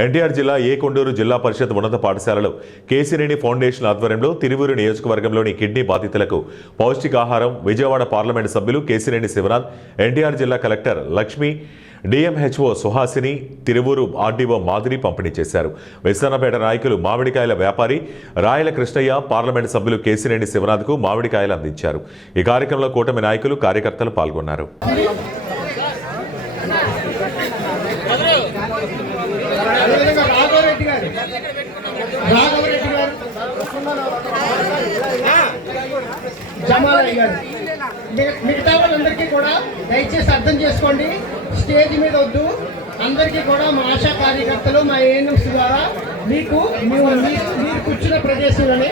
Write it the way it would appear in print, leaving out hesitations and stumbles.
ఎన్టీఆర్ జిల్లా కొండూరు జిల్లా పరిషత్ ఉన్నత పాఠశాలలో కేసినేని ఫౌండేషన్ ఆధ్వర్యంలో తిరువూరు నియోజకవర్గంలోని కిడ్నీ బాధితులకు పౌష్టికాహారం విజయవాడ పార్లమెంటు సభ్యులు కేసినేని శివనాథ్, ఎన్టీఆర్ జిల్లా collector Lakshmi, DMHO Suhasini, Tiruvuru RDO Madhuri పంపిణీ చేశారు. విసన్నపేట నాయకులు మామిడికాయల వ్యాపారి రాయల కృష్ణయ్య, పార్లమెంటు సభ్యులు కేసినేని శివనాథ్కు మామిడికాయలు అందించారు. ఈ కార్యక్రమంలో కూటమి నాయకులు, కార్యకర్తలు పాల్గొన్నారు. మిగతా వాళ్ళందరికీ కూడా దయచేసి అర్థం చేసుకోండి. స్టేజ్ మీద వద్దు. అందరికీ కూడా మా ఆశా కార్యకర్తలు, మా ఏఎన్ఎంస్ ద్వారా మీరు కూర్చున్న ప్రదేశంలోనే